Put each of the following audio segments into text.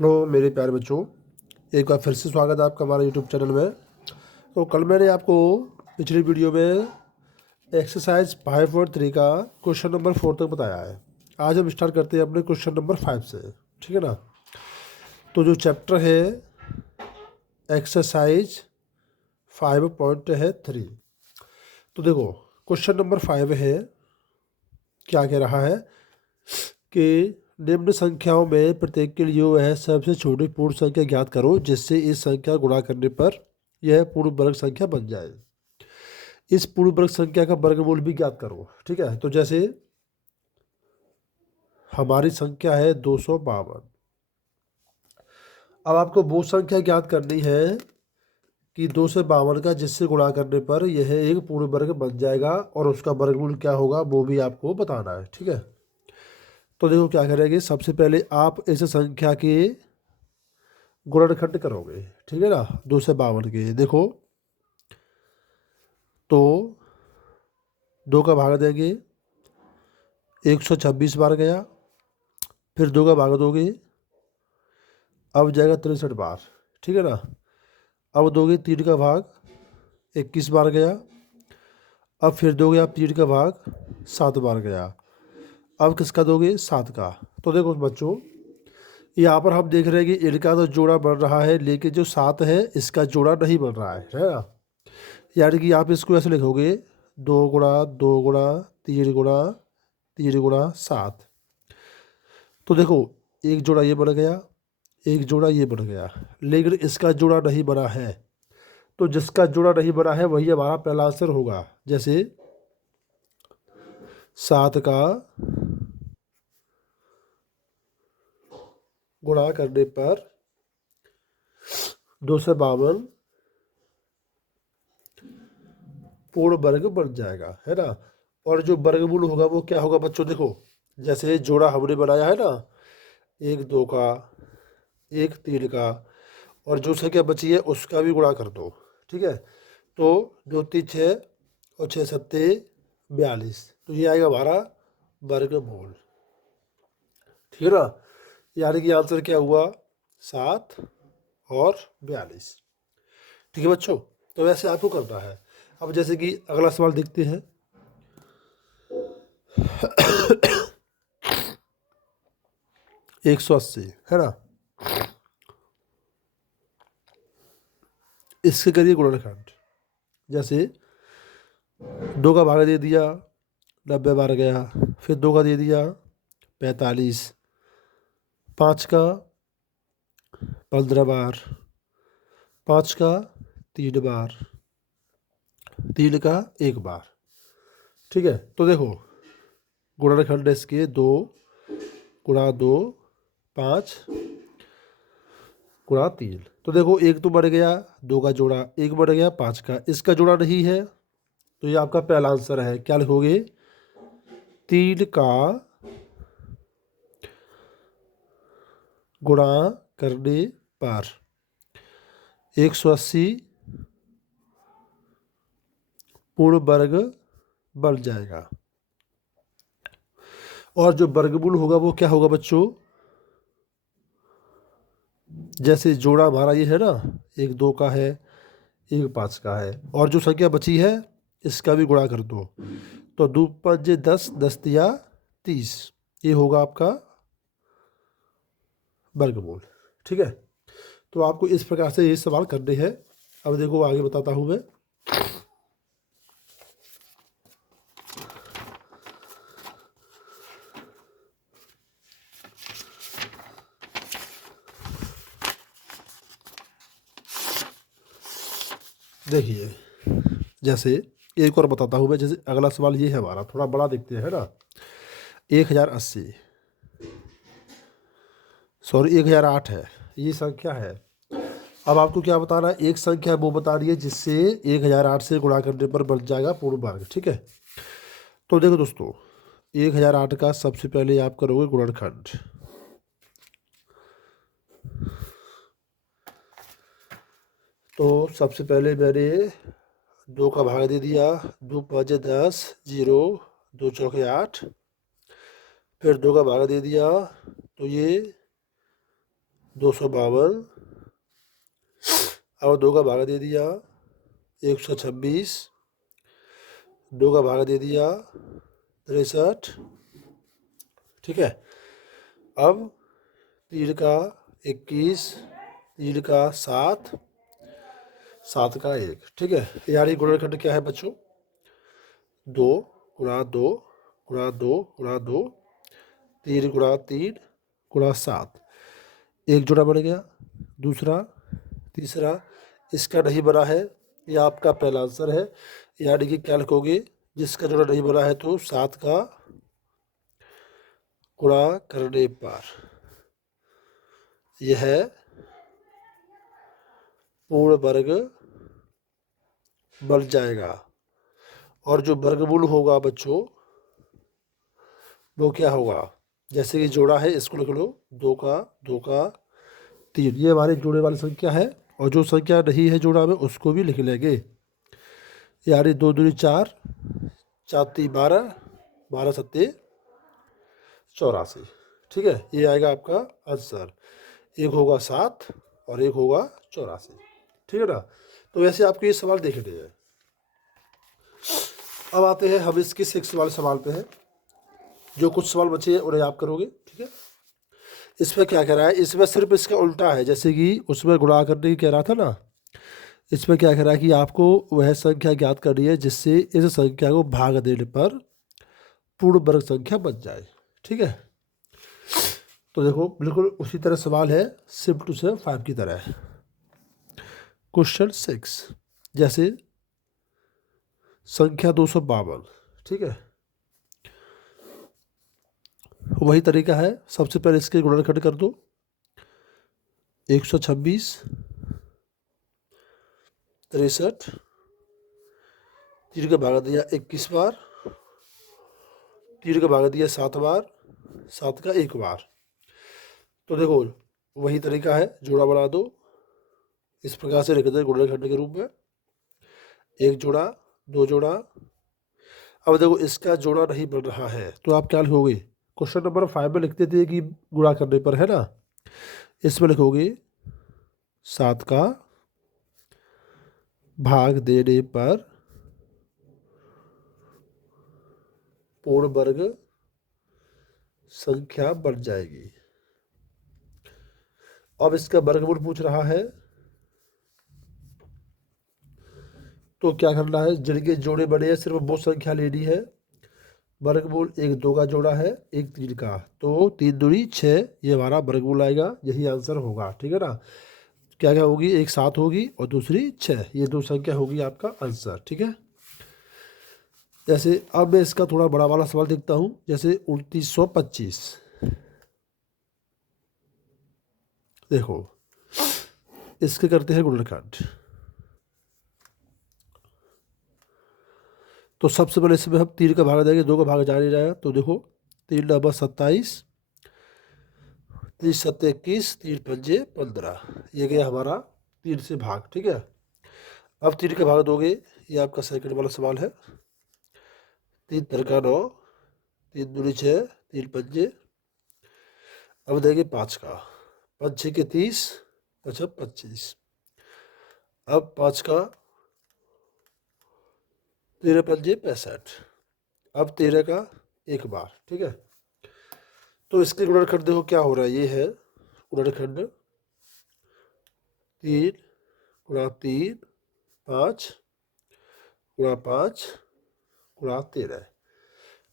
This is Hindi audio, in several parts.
हेलो मेरे प्यारे बच्चों, एक बार फिर से स्वागत है आपका हमारे यूट्यूब चैनल में। तो कल मैंने आपको पिछली वीडियो में एक्सरसाइज 5.3 का क्वेश्चन नंबर 4 तक बताया है। आज हम स्टार्ट करते हैं अपने क्वेश्चन नंबर 5 से, ठीक है ना। तो जो चैप्टर है एक्सरसाइज 5.3, तो देखो क्वेश्चन नंबर 5 है, क्या कह रहा है कि निम्न संख्याओं में प्रत्येक के लिए वह सबसे छोटी पूर्ण संख्या ज्ञात करो जिससे इस संख्या गुणा करने पर यह पूर्ण वर्ग संख्या बन जाए। इस पूर्ण वर्ग संख्या का वर्गमूल भी ज्ञात करो, ठीक है। तो जैसे हमारी संख्या है 252। अब आपको वो संख्या ज्ञात करनी है कि 252 का जिससे गुणा करने पर यह एक पूर्ण वर्ग बन जाएगा और उसका वर्गमूल क्या होगा वो भी आपको बताना है, ठीक है। तो देखो क्या करेंगे, सबसे पहले आप इस संख्या के गुणनखंड करोगे, ठीक है ना। 252 के देखो, तो 2 का भाग देंगे, 126 बार गया, फिर 2 का भाग दोगे, अब जाएगा 63 बार, ठीक है ना। अब दोगे 3 का भाग, 21 बार गया, अब फिर दोगे आप 3 का भाग, 7 बार गया। अब किसका दोगे, 7 का। तो देखो बच्चों, यहाँ पर हम देख रहे हैं कि इनका तो जोड़ा बन रहा है, लेकिन जो 7 है इसका जोड़ा नहीं बन रहा है ना। यानी कि आप इसको ऐसे लिखोगे, 2 गुणा 2 गुणा 3 गुणा 3 गुणा 7। तो देखो एक जोड़ा ये बन गया, एक जोड़ा ये बन गया, लेकिन इसका जोड़ा नहीं बना है। तो जिसका जोड़ा नहीं बना है वही हमारा पहला आंसर होगा। जैसे 7 का गुणा करने पर 252 पूर्ण वर्ग बन जाएगा, है ना। और जो वर्गमूल होगा वो क्या होगा बच्चों, देखो जैसे जोड़ा हमने बनाया है ना, 1 2 का, 1 3 का, और जो संख्या बची है उसका भी गुणा कर दो, ठीक है। तो 2 3 6 और 6 7 42, तो ये आएगा हमारा वर्गमूल, ठीक है ना। यानी कि आंसर क्या हुआ, 7 और 42, ठीक है बच्चों। तो वैसे आपको करना है। अब जैसे कि अगला सवाल देखते हैं। 180, है ना। इसके करिए गुणनखंड। जैसे 2 का भाग दे दिया, 90 बार गया, फिर 2 का दे दिया 45, 5 का 15 बार, 5 का 3 बार, 3 का 1 बार, ठीक है। तो देखो गुणनखंड इसके 2 गुणा 2 5 गुणा 3। तो देखो एक तो बढ़ गया 2 का जोड़ा, एक बढ़ गया 5 का, इसका जोड़ा नहीं है, तो ये आपका पहला आंसर है। क्या लिखोगे, 3 का गुणा करने पर 180 पूर्ण वर्ग बन जाएगा। और जो वर्गमूल होगा वो क्या होगा बच्चों, जैसे जोड़ा हमारा ये है ना, 1 2 का है, 1 5 का है, और जो संख्या बची है इसका भी गुणा कर दो। तो 2 5 10, 10 तिया 30, ये होगा आपका वर्गमूल, ठीक है। तो आपको इस प्रकार से ये सवाल करने हैं। अब देखो आगे बताता हूँ मैं। देखिए जैसे एक और बताता हूँ मैं। जैसे अगला सवाल ये है हमारा, थोड़ा बड़ा देखते हैं, है ना। 1080, सॉरी 1008 है, ये संख्या है। अब आपको क्या बताना है, एक संख्या वो बता रही है जिससे 1008 से गुणा करने पर बन जाएगा पूर्ण वर्ग, ठीक है। तो देखो दोस्तों, 1008 का सबसे पहले आप करोगे गुणनखंड। तो सबसे पहले मैंने 2 का भाग दे दिया, 2 5 10, 0 2 चौके 8, फिर 2 का भाग दे दिया, तो ये 252। अब 2 का भागा दे दिया 126, 2 का भागा दे दिया 63। ठीक है। अब 3 का 21, 3 का 7, 7 का 1। ठीक है, यानी गुणनखंड क्या है बच्चों? 2 गुणा 2 गुणा 2 गुणा 2, 3 गुणा 3 गुणा 7। एक जोड़ा बन गया। दूसरा, तीसरा इसका नहीं बना है, यह आपका पहला आंसर है। यानी कि क्या लिखोगे? जिसका जोड़ा नहीं बना है तो 7 का गुणा करने पर यह पूर्ण वर्ग बन जाएगा। और जो वर्गमूल होगा बच्चों वो क्या होगा? जैसे कि जोड़ा है इसको लिख लो, 2 का 2 का 3, ये हमारी जोड़े वाली संख्या है। और जो संख्या नहीं है जोड़ा में उसको भी लिख लेंगे। यानी 2 दूनी 4, 4 तीन 12, 12 सत्ते 84। ठीक है, ये आएगा आपका आंसर। एक होगा 7 और एक होगा 84। ठीक है ना? तो वैसे आपको ये सवाल देखने हैं। अब आते हैं हम इसके 6 वाले सवाल पे है। जो कुछ सवाल बचे हैं उन्हें आप करोगे। ठीक है, इसमें क्या कह रहा है? इसमें सिर्फ इसका उल्टा है। जैसे कि उसमें गुणा करने की कह रहा था ना, इसमें क्या कह रहा है कि आपको वह संख्या ज्ञात करनी है जिससे इस संख्या को भाग देने पर पूर्ण वर्ग संख्या बन जाए। ठीक है, तो देखो बिल्कुल उसी तरह सवाल है, सिर्फ टू से 5 की तरह। क्वेश्चन 6, जैसे संख्या 252। ठीक है, वही तरीका है। सबसे पहले इसके गुणनखंड कर दो। 126, 63, 3 का भागा दिया 21 बार, 3 का भागा दिया 7 बार, 7 का 1 बार। तो देखो वही तरीका है, जोड़ा बना दो। इस प्रकार से लिख दे गुणनखंड के रूप में, एक जोड़ा, दो जोड़ा। अब देखो इसका जोड़ा नहीं बन रहा है तो आप क्या लिखोगे? क्वेश्चन नंबर 5 में लिखते थे कि गुणा करने पर, है ना? इसमें लिखोगे 7 का भाग देने पर पूर्ण वर्ग संख्या बन जाएगी। अब इसका वर्गमूल पूछ रहा है तो क्या करना है? जिनके जोड़े बने हैं सिर्फ वो संख्या लेनी है। वर्गमूल एक 2 का जोड़ा है, एक 3 का, तो 3 दूनी 6, ये हमारा वर्गमूल आएगा। यही आंसर होगा। ठीक है ना? क्या क्या होगी? एक 7 होगी और दूसरी 6, ये दो संख्या होगी आपका आंसर। ठीक है, जैसे अब मैं इसका थोड़ा बड़ा वाला सवाल देखता हूँ। जैसे 2925। देखो इसके करते हैं गुणनखंड। तो सबसे पहले इसमें हम 3 का भाग देंगे, 2 का भाग जा नहीं जाएगा। तो देखो 3 डबल 27, 3 सत्ते 21, 3 पंजे 15, ये गया हमारा 3 से भाग। ठीक है, अब 3 का भाग दोगे, ये आपका सेकंड वाला सवाल है। 3 तिरका 9, 3 दूनी 6, 3 पंजे। अब देंगे 5 का, 5 6 के 30, 5 25। अब 5 का 13 पंजे 65। अब 13 का 1 बार। ठीक है, तो इसके गुणनखंड देखो क्या हो रहा है। ये है गुणनखंड 3 गुणा 3, 5 गुणा 5 गुणा 13।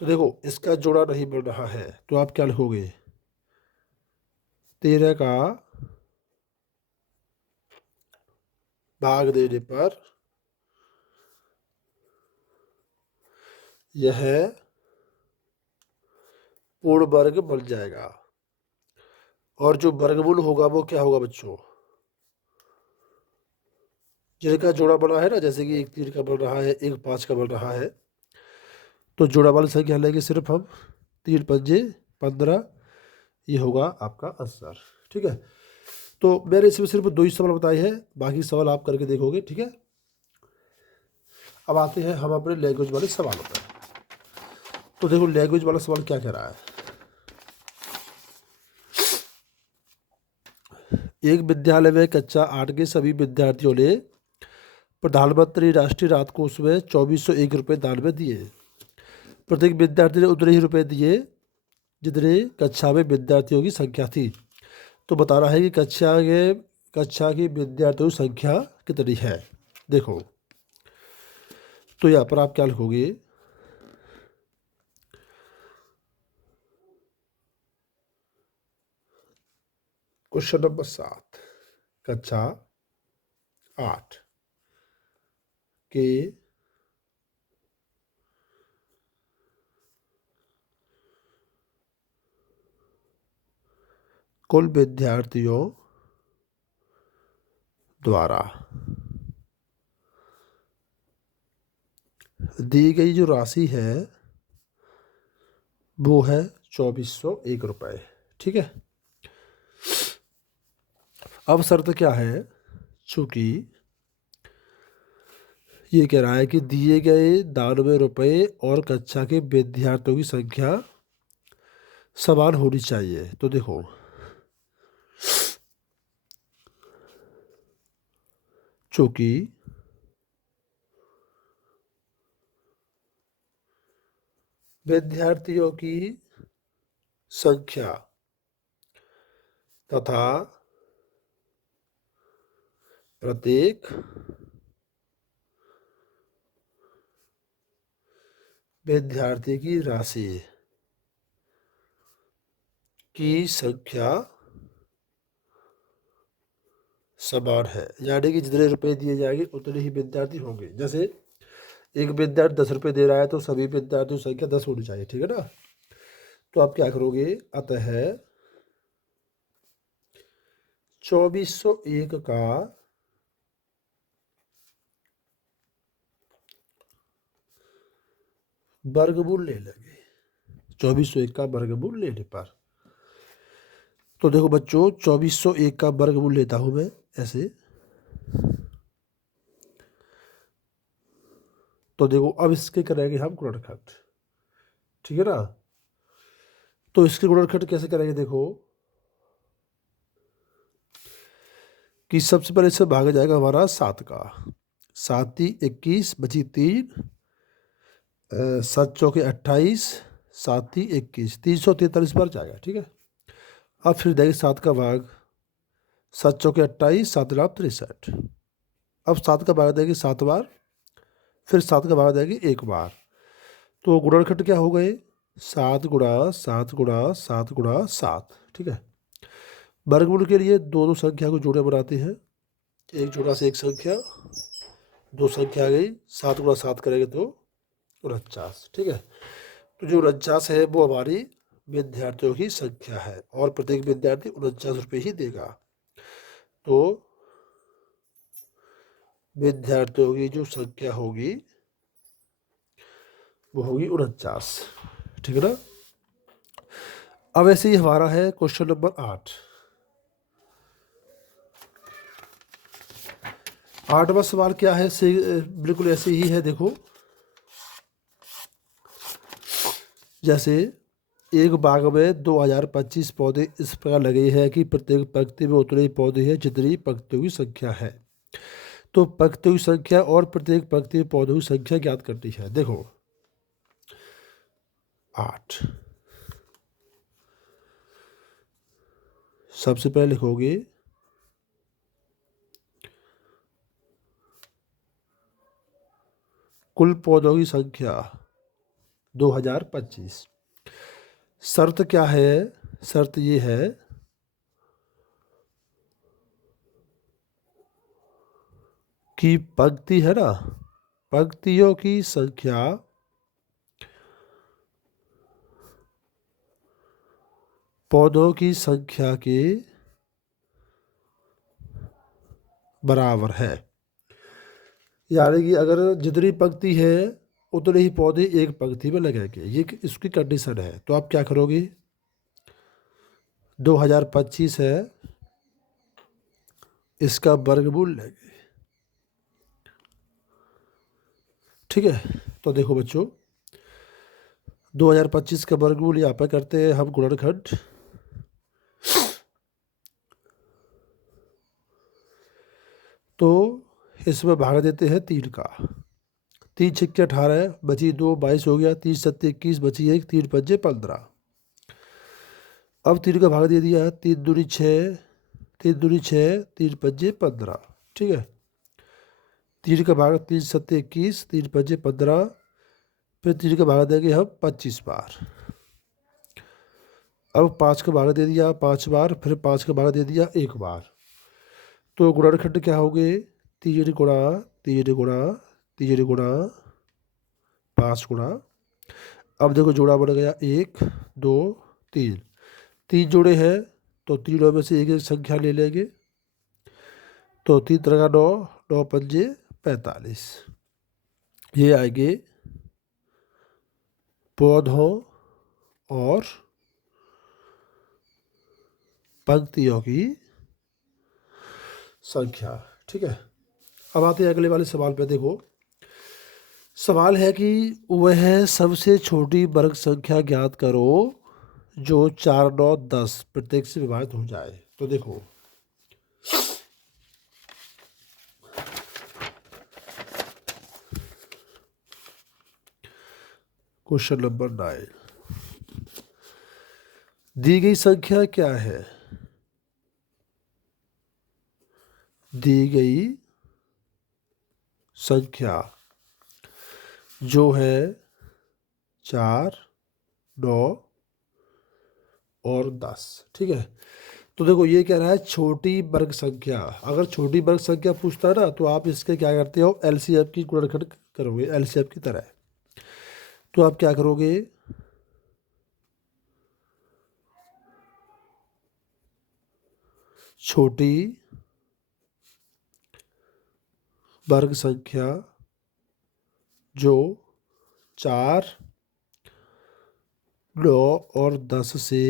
तो देखो इसका जोड़ा नहीं बन रहा है तो आप क्या लिखोगे? 13 का भाग देने पर यह पूर्ण वर्ग बन जाएगा। और जो वर्गमूल होगा वो क्या होगा बच्चों? जिनका जोड़ा बना है ना, जैसे कि एक 3 का बन रहा है, एक 5 का बन रहा है, तो जोड़ा वाली संख्या लेंगे सिर्फ हम। 3 पंजे 15, ये होगा आपका आंसर। ठीक है, तो मैंने इसमें सिर्फ 2 ही सवाल बताए हैं, बाकी सवाल आप करके देखोगे। ठीक है, अब आते हैं हम अपने लैंग्वेज वाले सवालों पर। तो देखो लैंग्वेज वाला सवाल क्या कह रहा है। एक विद्यालय में कक्षा 8 के सभी विद्यार्थियों ने प्रधानमंत्री राष्ट्रीय राहत कोष में 2401 रुपये दान में दिए। प्रत्येक विद्यार्थी ने उतने ही रुपये दिए जितने कक्षा में विद्यार्थियों की संख्या थी। तो बताना है कि कक्षा की विद्यार्थियों की संख्या कितनी है। देखो, तो यहाँ पर आप क्या लिखोगे, क्वेश्चन नंबर 7, कक्षा 8 के कुल विद्यार्थियों द्वारा दी गई जो राशि है वो है 2401 रुपये। ठीक है। अब शर्त क्या है, चूंकि ये कह रहा है कि दिए गए 92 रुपये और कक्षा के विद्यार्थियों की संख्या समान होनी चाहिए। तो देखो, चूंकि विद्यार्थियों की संख्या तथा प्रत्येक विद्यार्थी की राशि की संख्या समान है, यानी कि जितने रुपए दिए जाएंगे उतने ही विद्यार्थी होंगे। जैसे एक विद्यार्थी 10 रुपये दे रहा है तो सभी विद्यार्थियों की संख्या 10 होनी चाहिए। ठीक है ना। तो आप क्या करोगे, अतः 2401 का वर्गमूल ले लेंगे। 2401 का वर्गमूल लेने पर, तो देखो बच्चों, 2401 का वर्गमूल लेता हूं मैं ऐसे। तो देखो, अब इसके करेंगे हम गुणनखंड। ठीक है ना। तो इसके गुणनखंड कैसे करेंगे, देखो कि सबसे पहले इससे भागा जाएगा हमारा 7 का। 7 × 21 बची 3, 7 × 4 = 28, 7 × 21 343 बार जाएगा। ठीक है। अब फिर देंगे 7 का भाग, 7 × 4 = 28, 7 × 9 = 63। अब 7 का भाग देंगे 7 बार, फिर 7 का भाग देंगे 1 बार। तो गुणनखंड क्या हो गए, 7 × 7 × 7 × 7। ठीक है। वर्गमूल के लिए दो दो संख्या को जोड़े बनाते हैं, एक जोड़ा से एक संख्या, दो संख्या आ गई, 7 × 7 करेंगे तो 49। ठीक है। तो जो 49 है वो हमारी विद्यार्थियों की संख्या है और प्रत्येक विद्यार्थी 49 रुपये ही देगा। तो विद्यार्थियों की जो संख्या होगी वो होगी 49। ठीक है ना। अब ऐसे ही हमारा है क्वेश्चन नंबर 8। 8वां सवाल क्या है, बिल्कुल ऐसे ही है। देखो, जैसे एक बाग में 2025 पौधे इस प्रकार लगे हैं कि प्रत्येक पंक्ति में उतने ही पौधे हैं जितनी पंक्तियों की संख्या है। तो पंक्तियों की संख्या और प्रत्येक पंक्ति में पौधों की संख्या ज्ञात करनी है। देखो 8, सबसे पहले लिखोगे कुल पौधों की संख्या 2025। शर्त क्या है, शर्त ये है कि पंक्ति है ना, पंक्तियों की संख्या पौधों की संख्या के बराबर है। यानी कि अगर जितनी पंक्ति है उतने ही पौधे एक पंक्ति में लगेंगे, ये इसकी कंडीशन है। तो आप क्या करोगे, 2025 है, इसका वर्गमूल लेंगे। ठीक है। तो देखो बच्चों, 2025 का वर्गमूल यहाँ पर करते हैं हम गुणनखंड। तो इसमें भाग देते हैं 3 का। 3 छिक्के 18, बची 2, 22 हो गया। 3 सत्ते 21, बची 1, 3 पंजे 15। अब 3 का भाग दे दिया है। 3 दूनी 6, 3 दूनी 6, 3 पंजे 15। ठीक है, 3 का भाग 3 सत्ते 21, 3 पंजे 15। फिर 3 का भाग देंगे हम 25 बार। अब 5 का भाग दे दिया 5 बार, फिर 5 का भाग दे दिया 1 बार। तो गुणनखंड क्या हो गए? 3 गुणा 3 गुणा 3 गुणा 5 गुणा। अब देखो जोड़ा बन गया 1 2 3। 3 जोड़े हैं तो तीनों में से एक एक संख्या ले लेंगे। तो 3 तरह 9, 9 पंजे 45। ये आएंगे पौधों और पंक्तियों की संख्या। ठीक है, अब आते हैं अगले वाले सवाल पे। देखो सवाल है कि वह सबसे छोटी वर्ग संख्या ज्ञात करो जो 4 9 10 प्रत्येक से विभाजित हो जाए। तो देखो क्वेश्चन नंबर 9, दी गई संख्या क्या है? दी गई संख्या जो है 4 9 और 10। ठीक है, तो देखो ये कह रहा है छोटी वर्ग संख्या। अगर छोटी वर्ग संख्या पूछता है ना तो आप इसके क्या करते हो, एलसीएम की गुणनखंड करोगे, एलसीएम की तरह। तो आप क्या करोगे, छोटी वर्ग संख्या जो 4 9 और 10 से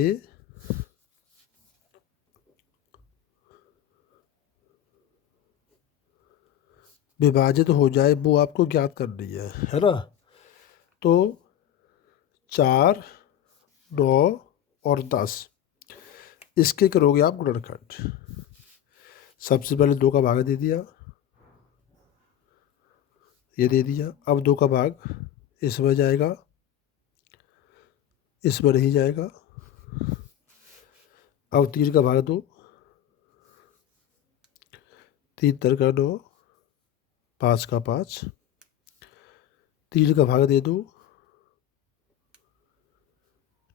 विभाजित हो जाए वो आपको ज्ञात करनी है ना। तो 4 9 और 10 इसके करोगे आप गुणनखंड। सबसे पहले 2 का भाग दे दिया, ये दे दिया। अब 2 का भाग इसमें जाएगा, इसमें नहीं जाएगा। अब 3 का भाग दो, 3 तर का 9, 5 का 5। 3 का भाग दे दो।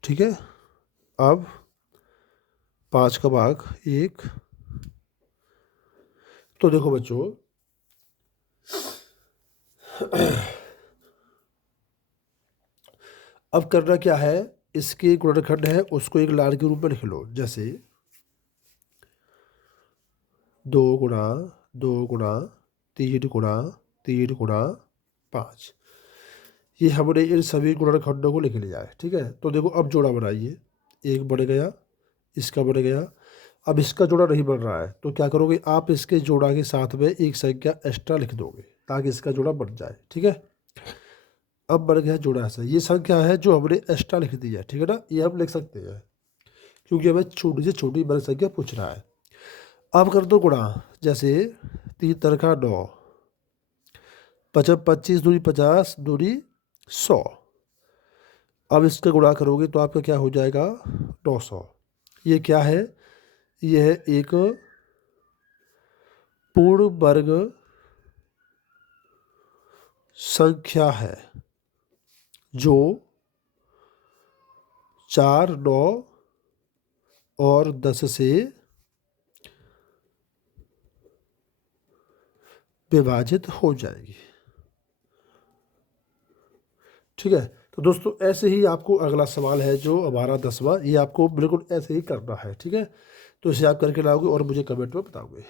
ठीक है, अब 5 का भाग 1। तो देखो बच्चों अब करना क्या है, इसके गुणनखंड है उसको एक लाइन के रूप में लिख लो। जैसे 2 गुणा 2 गुणा 3 गुणा 3 गुणा 5। ये हमने इन सभी गुणनखंडों को लिख लिया है। ठीक है, तो देखो अब जोड़ा बनाइए। 1 बन गया, इसका बन गया। अब इसका जोड़ा नहीं बन रहा है तो क्या करोगे, आप इसके जोड़ा के साथ में एक संख्या एक्स्ट्रा लिख दोगे ताकि इसका जोड़ा बन जाए। ठीक है, अब बन गया जोड़ा ऐसा। ये संख्या है जो हमने एक्स्ट्रा लिख दी है। ठीक है ना, ये हम लिख सकते हैं क्योंकि हमें छोटी से छोटी बड़ी संख्या पूछ रहा है। अब कर दो गुणा। जैसे 3 तरखा 9, 25 दूनी 50 दूनी 100। अब इसका गुणा करोगे तो आपका क्या हो जाएगा, 900। ये क्या है, यह एक पूर्ण वर्ग संख्या है जो 4 9 और 10 से विभाजित हो जाएगी। ठीक है, तो दोस्तों ऐसे ही आपको अगला सवाल है जो हमारा 10वां, ये आपको बिल्कुल ऐसे ही करना है। ठीक है, तो इसे आप करके लाओगे और मुझे कमेंट में बताओगे।